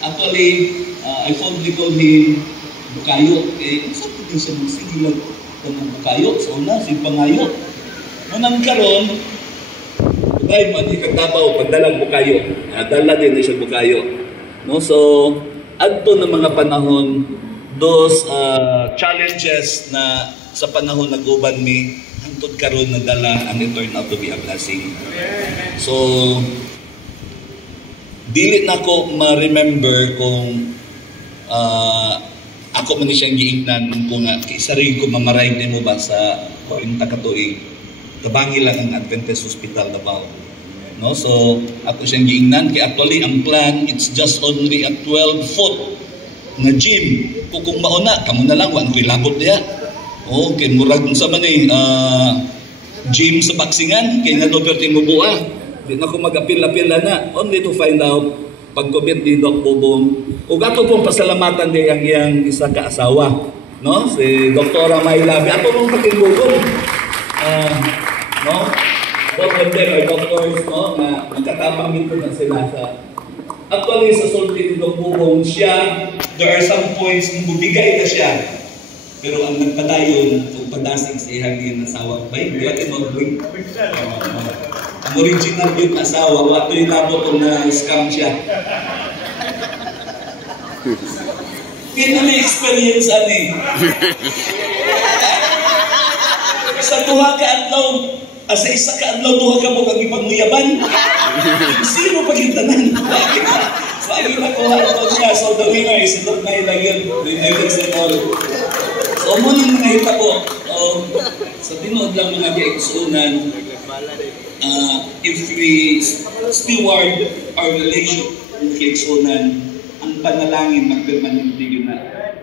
Actually, I fondly call him Bukayo. Eh, saan po din siya magsigilag ng Bukayo? So na, si Pangayo. Nung karon, dahil man ikagtabaw, pagdalang Bukayo. Dala din na siya Bukayo. No? So, adto na mga panahon, those challenges na sa panahon nag-uban mi, hangtod karon nadala, and it turned out to be a blessing. So, dili na ko ma-remember kung ako man siyang giingnan kung isa rin ko mamaray din mo ba sa 40 katuig. Tabangi lang ang Adventist Hospital Davao. No? So, ako siyang giingnan. Kaya actually, ang plan, it's just only a 12-foot na gym. Kung mauna, kamo na lang, wala ko'y labot niya. Okay, murag sa man gym sa baksingan, kaya nga Dr. Timubua. Di na ko mag-apil-apil na, only to find out, pag-commit ni Doc Bubong. O gato pong pasalamatan din ang iyang isa ka-asawa. No? Si Dr. Maylabi. Ato pong pakimbubong. No? Both of them are doctors, no? Na nagkatabang dito na sila sa... Actually, sa sulti ni Doc Bubong, siya, there are some points na bumigay na siya. Pero ang nagpadayon, kung padasig sa ihang yung asawa, bay, di natin mag-bring. Ang original yung asawa, wato yung labot na scam siya. Kaya na may experience, ani. Sa tuha ka adlaw, sa isa ka adlaw, tuha ka mo kang ipagmuyaban. Sino paghintanan? Lagi na kuha ito niya. So the winner is not na ilagyan. So mo nang nakita ko, sa tinood lang mga kaigsunan, if we steward our relation with kaigsunan, ang panalangin magpermanente yun na.